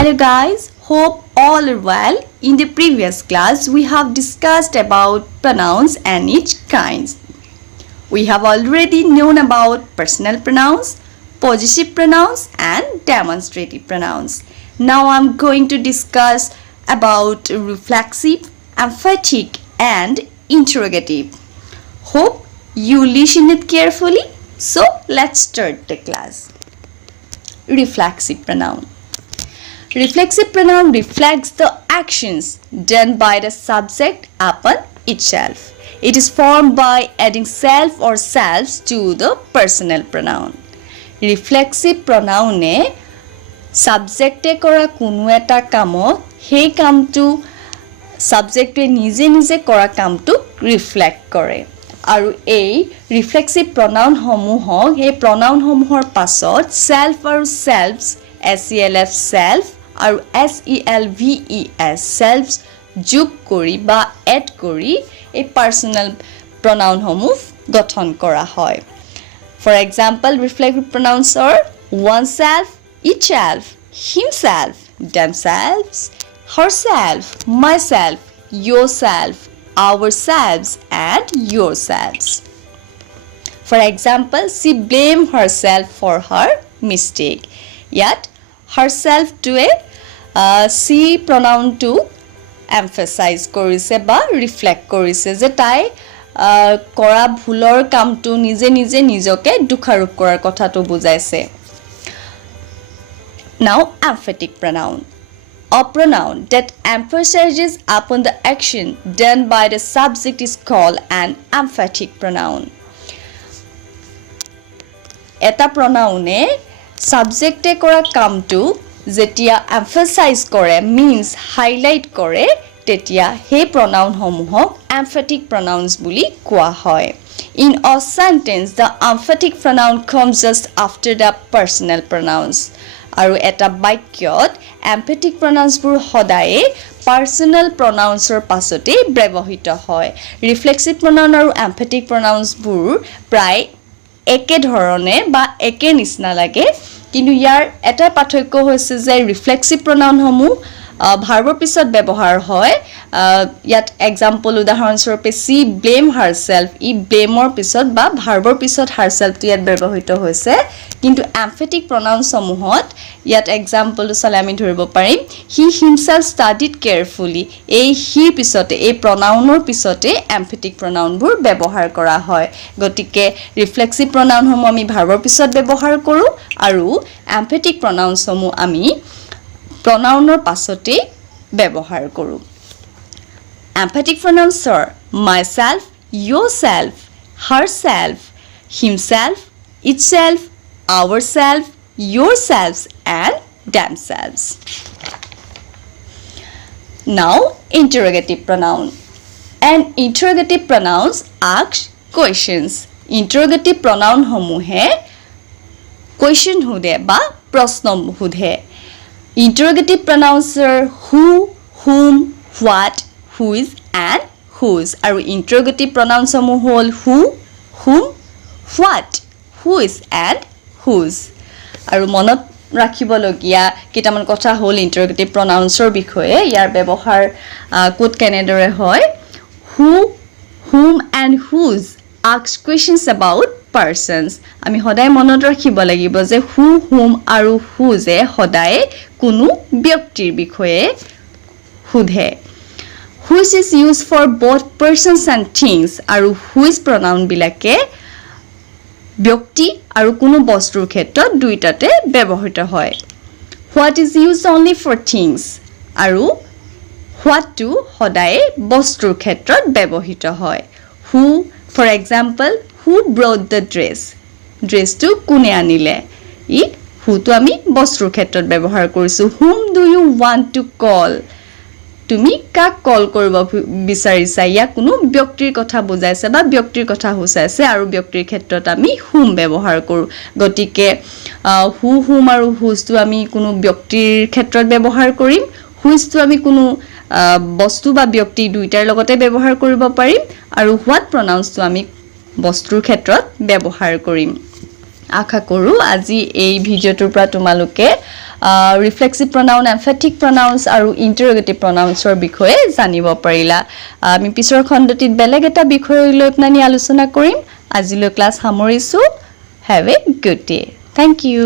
Hello guys, hope all are well. In the previous class, we have discussed about pronouns and its kinds. We have already known about personal pronouns, possessive pronouns and demonstrative pronouns. Now I'm going to discuss about reflexive, emphatic and interrogative. Hope you listen it carefully. So let's start the class. Reflexive pronoun. Reflexive pronoun reflects the actions done by the subject upon itself. It is formed by adding self or selves to the personal pronoun. Reflexive pronoun subject kora kunu eta kamot he kamtu subject nije nije kora kamtu reflect kore. আৰু এই reflexive pronoun সমূহ এই pronoun সমূহৰ পাছত self আৰু selves self self আৰু selves selves যোগ কৰি বা এড কৰি এই পাৰ্সোনাল pronoun সমূহ গঠন কৰা হয় For example reflexive pronouns are oneself itself himself themselves herself myself yourself ourselves and yourselves. For example, she blamed herself for her mistake. Yet, herself to a she pronoun to emphasize korise ba reflect korise je tai kora bhulor kam to nije nije nijoke dukharup korar kotha to bujaise. Now, emphatic pronoun. A pronoun that emphasizes upon the action done by the subject is called an emphatic pronoun. Eta pronoun subject kora kamtu jetia emphasize kore means highlight kore tetia he pronoun homuhok emphatic pronouns buli koa hoy. In a sentence the emphatic pronoun comes just after the personal pronouns. আৰু এটা বাক্যত emphatic pronouns বোৰ সদায়ে personal pronouns ৰ পাছতে ব্যৱহৃত হয় reflexive pronoun আৰু emphatic pronouns বোৰ প্ৰায় একে ধৰণে বা একে নিচিনা লাগে কিন্তু ইয়াৰ এটা পাৰ্থক্য হৈছে যে reflexive pronoun সমূহ ভাৰ্বৰ পিছত ব্যৱহাৰ হয় ইয়াত এক্সাম্পল উদাহৰণস্বৰূপে she blame herself ই blameৰ পিছত বা ভাৰ্বৰ পিছত herself টো ইয়াত ব্যৱহৃত হৈছে কিন্তু emphatic pronouns সমূহত ইয়াত এক্সাম্পল চালে আমি ধৰিব পাৰিম he himself studied carefully এই he পিছতে এই pronounৰ পিছতে emphatic pronoun বোৰ ব্যৱহাৰ কৰা হয় গতিকে reflexive pronoun সমূহ আমি ভাৰ্বৰ পিছত ব্যৱহাৰ কৰো আৰু emphatic pronouns সমূহ আমি pronounৰ পাছতে ব্যৱহাৰ কৰো emphatic pronouns are myself yourself herself himself itself ourselves yourselves and themselves Now interrogative pronoun and interrogative pronouns ask questions interrogative pronoun সমূহে question সুধে বা প্ৰশ্ন সুধে Interrogative pronouns are who, whom, what, whose and whose. Our interrogative pronouns are who, whom, what, whose and whose. Our monot ৰাখিবলগীয়া কেইটামান কথা হল interrogative pronouns ৰ বিষয়ে ইয়াৰ ব্যৱহাৰ কোট কেনেদৰে হয় who, whom and whose ask questions about persons আমি সদায় মনত ৰাখিব লাগিব যে who whom আৰু whose সদায় কোনো ব্যক্তিৰ বিষয়ে সুধে which is used for both persons and things আৰু whose pronoun বিলাকে ব্যক্তি আৰু কোনো বস্তুৰ ক্ষেত্ৰত দুইটাতে ব্যৱহৃত হয় what is used only for things আৰু what to সদায় বস্তুৰ ক্ষেত্ৰত ব্যৱহৃত হয় who for example who brought the dress to কোনে আনিলে ই who to আমি বস্তুৰ ক্ষেত্ৰত ব্যৱহাৰ কৰিছো whom do you want to call তুমি কাক কল কৰিব বিচাৰিছা ইয়া কোনো ব্যক্তিৰ কথা বুজাইছে বা ব্যক্তিৰ কথা হুচাইছে আৰু ব্যক্তিৰ ক্ষেত্ৰত আমি whom ব্যৱহাৰ কৰো গতিকে who whom আৰু whose to আমি কোনো ব্যক্তিৰ ক্ষেত্ৰত ব্যৱহাৰ কৰিম whose to আমি কোনো বস্তু বা ব্যক্তি দুইটাৰ লগতে ব্যৱহাৰ কৰিব পাৰিম আৰু what pronouns to আমি বস্তুৰ ক্ষেত্ৰত ব্যৱহাৰ কৰিম আশা কৰো আজি এই ভিডিওটোৰ পৰা তোমালোকে ৰিফ্লেক্সিভ প্ৰনাউন এমফেটিক প্ৰনাউন্স আৰু ইণ্টাৰগেটিভ প্ৰনাউন্সৰ বিষয়ে জানিব পাৰিলা আমি পিছৰ খণ্ডটিত বেলেগ এটা বিষয় লৈ পেলাই আলোচনা কৰিম আজিলৈ ক্লাছ সামৰিছো have a good day thank U